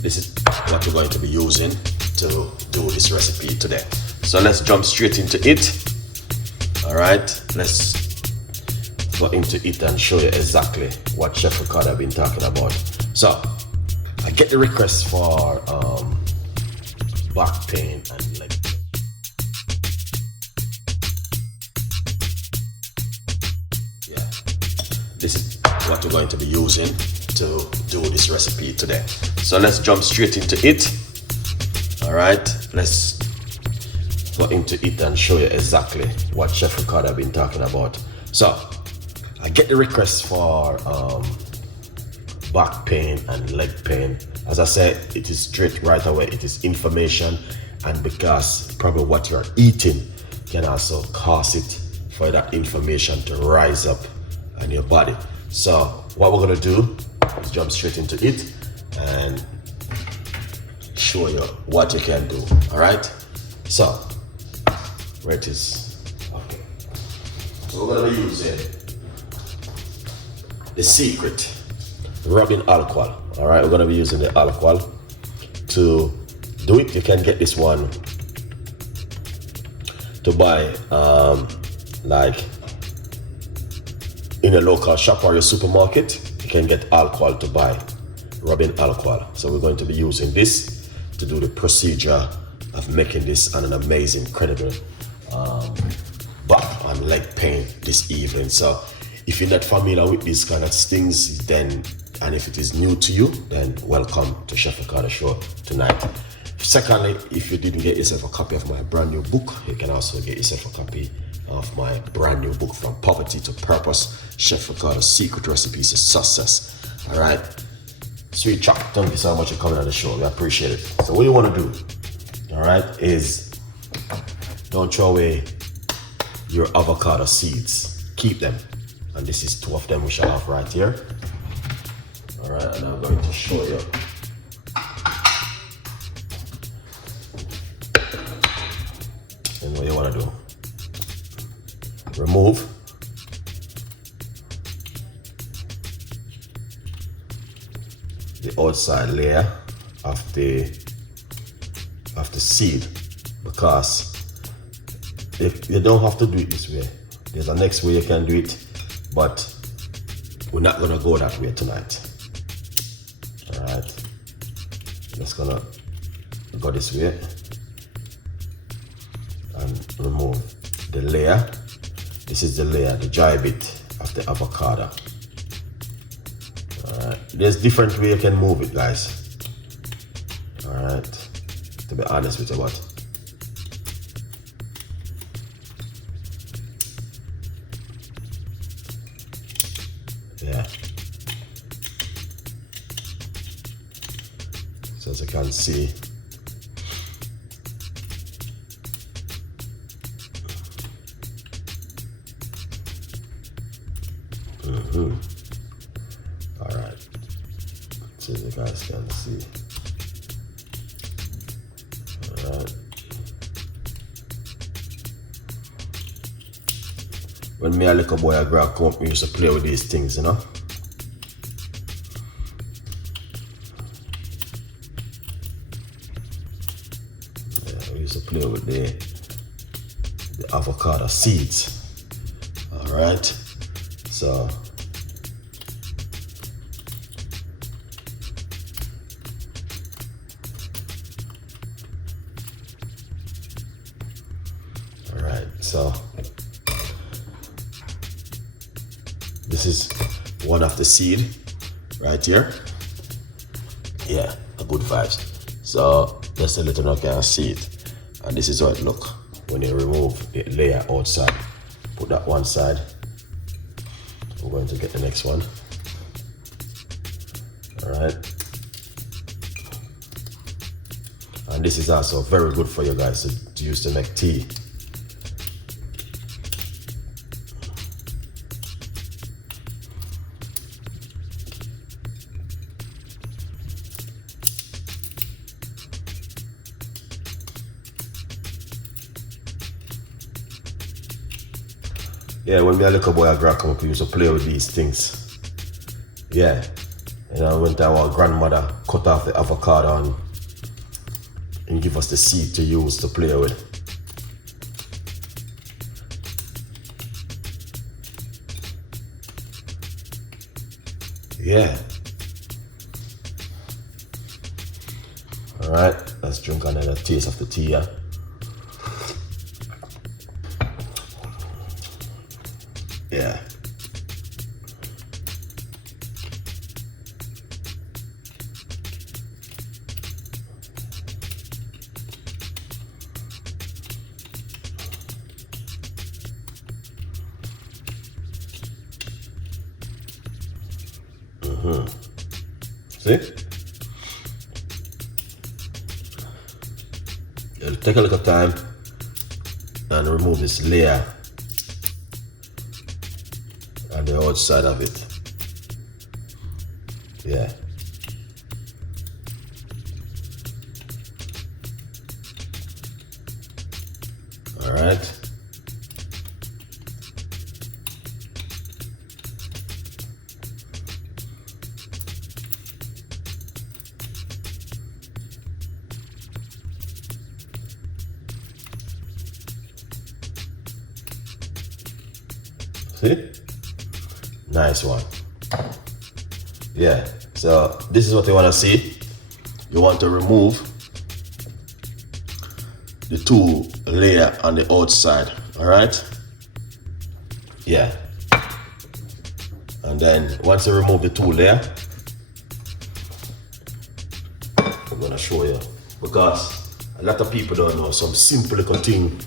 This is what we're going to be using to do this recipe today. So let's jump straight into it. All right, let's go into it and show you exactly what Chef Ricardo have been talking about. So I get the request for back pain and leg pain. Yeah, this is what we're going to be using to do this recipe today. So let's jump straight into it. All right, let's go into it and show you exactly what Chef Ricardo have been talking about. So I get the request for back pain and leg pain. As I said, it is straight right away. It is inflammation, and because probably what you're eating can also cause it for that inflammation to rise up in your body. So what we're gonna do is jump straight into it and show you what you can do. All right, so where it is. Okay, so we're gonna be using the secret rubbing alcohol. All right, we're gonna be using the alcohol to do it. You can get this one to buy like in a local shop or your supermarket. You can get alcohol to buy, rubbing alcohol. So we're going to be using this to do the procedure of making this an amazing, incredible back and leg pain this evening. So if you're not familiar with these kind of things, then, and if it is new to you, then welcome to Chef Ricardo Show tonight. Secondly, if you didn't get yourself a copy of my brand new book, you can also get yourself a copy of my brand new book, From Poverty to Purpose, Chef Ricardo's Secret Recipes to Success. All right, sweet chop, thank you so much for coming on the show. We appreciate it. So what you want to do, all right, is don't throw away your avocado seeds. Keep them. And this is 2 of them we shall have right here. All right, and I'm going to show you. And what you want to do, remove the outside layer of the seed, because if you don't have to do it this way. There's a next way you can do it, but we're not gonna go that way tonight. All right, just gonna go this way and remove the layer. This is the layer, the dry bit of the avocado. All right, there's different way you can move it, guys. All right, to be honest with you, what? Yeah. So as you can see, all right. So you guys can see. All right. When me a little boy I grew up, we used to play with these things, you know. Yeah, we used to play with the avocado seeds. All right, so all right, so this is one of the seed right here. Yeah, a good vibes. So just a little bit can see it, and this is how it look when you remove the layer outside. Put that one side. We're going to get the next one. All right, and this is also very good for you guys to use to make tea. Yeah, when me a little boy I grew up, we used to play with these things. Yeah, You know, when our grandmother cut off the avocado and give us the seed to use to play with. Yeah. All right, let's drink another taste of the tea. Yeah? Yeah. See? It'll take a little time and remove this layer on the outside of it. Yeah. All right. See? Nice one. Yeah, so this is what you want to see. You want to remove the two layer on the outside, all right? Yeah. And then once you remove the two layer, I'm gonna show you, because a lot of people don't know some simple little thing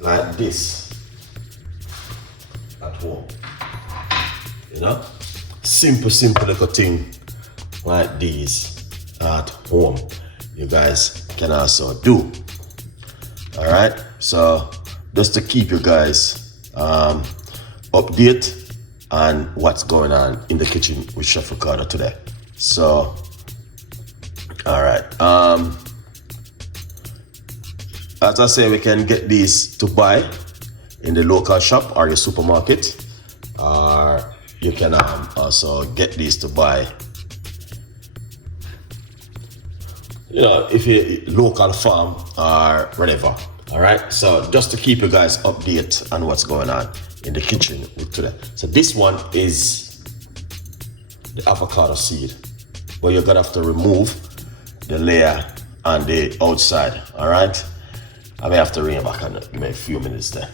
like this at home. You know, simple little thing like these at home you guys can also do. All right, so just to keep you guys update on what's going on in the kitchen with Chef Ricardo today. So all right, as I say, we can get these to buy in the local shop or your supermarket, or you can also get these to buy, you know, if you local farm or whatever. All right, so just to keep you guys updated on what's going on in the kitchen with today. So this one is the avocado seed, but you're gonna have to remove the layer on the outside. All right, I may have to ring it back and give me a few minutes there.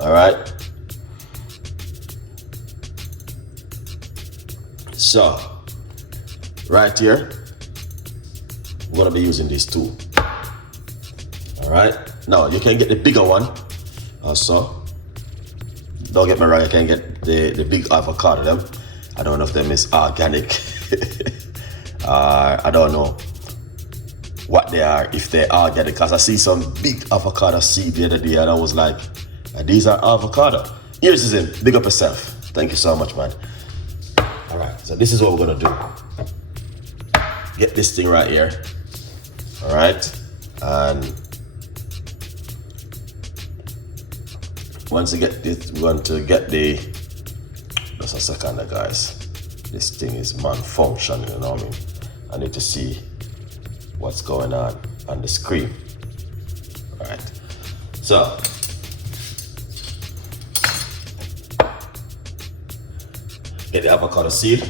All right. So, right here, we're gonna be using these two. All right. Now you can get the bigger one also. Don't get me wrong, you can get the big avocado them. I don't know if them is organic. I don't know what they are, if they are organic, because I see some big avocado seed the other day and I was like, these are avocado. Here's his in. Big up yourself. Thank you so much, man. All right, so this is what we're gonna do. Get this thing right here. All right, and once you get this, we're going to get the, just a second guys. This thing is malfunctioning, you know what I mean? I need to see what's going on the screen. All right, so get the avocado seed.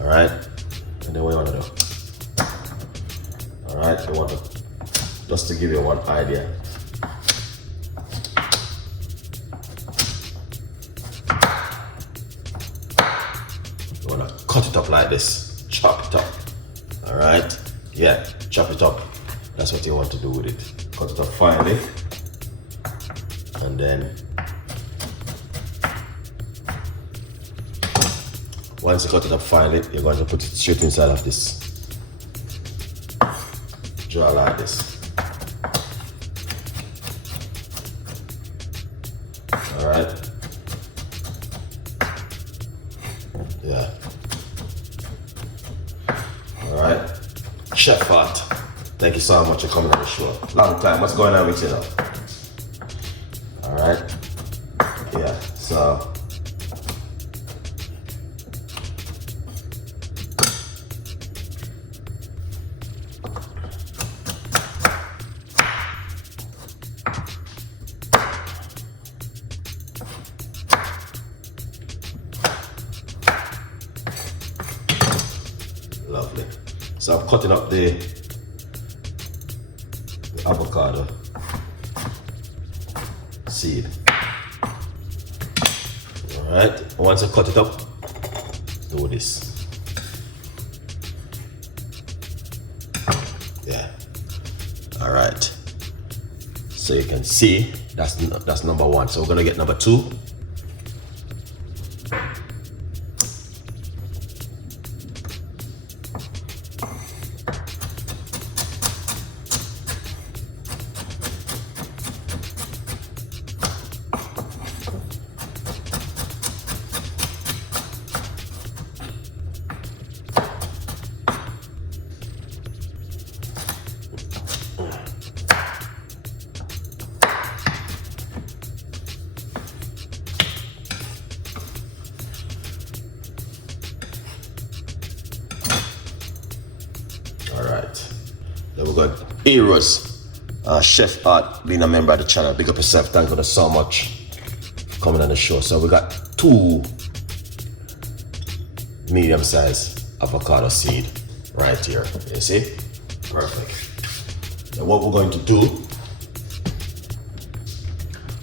All right, and then what you want to do? All right, I want to, just to give you one idea. You want to cut it up like this, chop it up. All right, yeah, chop it up. That's what you want to do with it. Cut it up finely, and then once you cut it up finely, you're going to put it straight inside of this jar like this. All right. Yeah. All right. Chef Art, thank you so much for coming on the show. Long time. What's going on with you now? All right. Yeah. So So I'm cutting up the avocado seed. Alright, once I cut it up, do this. Yeah. Alright. So you can see that's number one. So we're gonna get number two. Alright, then we got Ocho Rios, Chef Art, being a member of the channel. Big up yourself, thank you so much for coming on the show. So we got 2 medium-sized avocado seed right here, you see? Perfect. Now what we're going to do,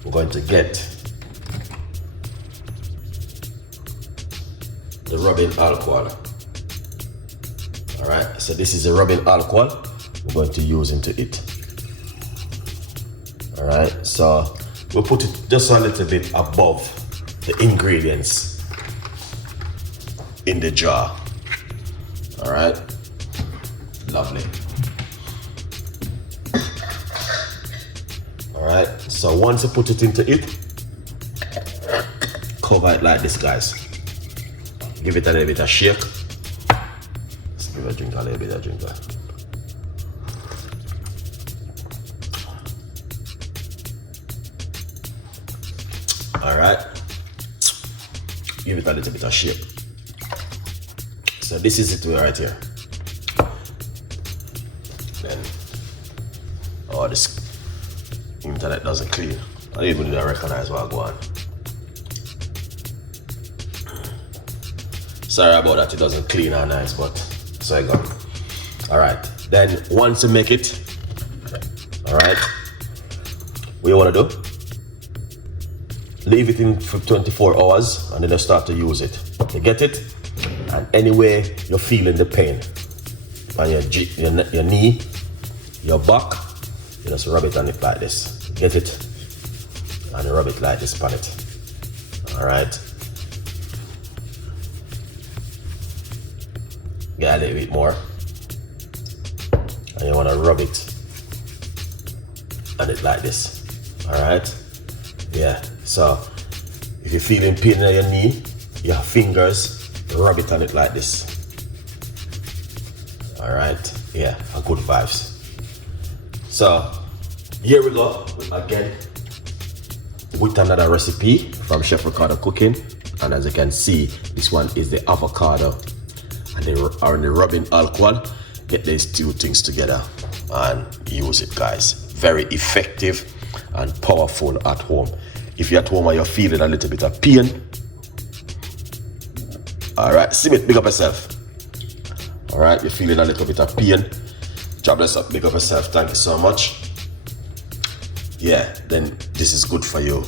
we're going to get the rubbing alcohol. Alright, so this is a rubbing alcohol we're going to use into it. Alright, so we'll put it just a little bit above the ingredients in the jar. Alright, lovely. Alright, so once you put it into it, cover it like this, guys. Give it a little bit of shake. Give a drink, a little bit of drink. Alright. Give it a little bit of shake. So this is it right here. Then, oh, this internet doesn't clean. I don't even recognize what I go on. Sorry about that, it doesn't clean or nice, but so I go. Alright, then once you make it, alright, what you want to do? Leave it in for 24 hours and then you start to use it. You get it? And anyway you're feeling the pain on your knee, your back, you just rub it on it like this. Get it? And you rub it like this on it. Alright. Get a little bit more. And you want to rub it on it like this. Alright? Yeah. So if you're feeling pain in your knee, your fingers, rub it on it like this. Alright? Yeah, a good vibes. So here we go again with another recipe from Chef Ricardo Cooking. And as you can see, this one is the avocado and the rubbing alcohol. Get these 2 things together and use it, guys. Very effective and powerful at home. If you're at home and you're feeling a little bit of pain, alright, Simit, big up yourself. Alright, you're feeling a little bit of pain, job bless up, big up yourself, thank you so much. Yeah, then this is good for you.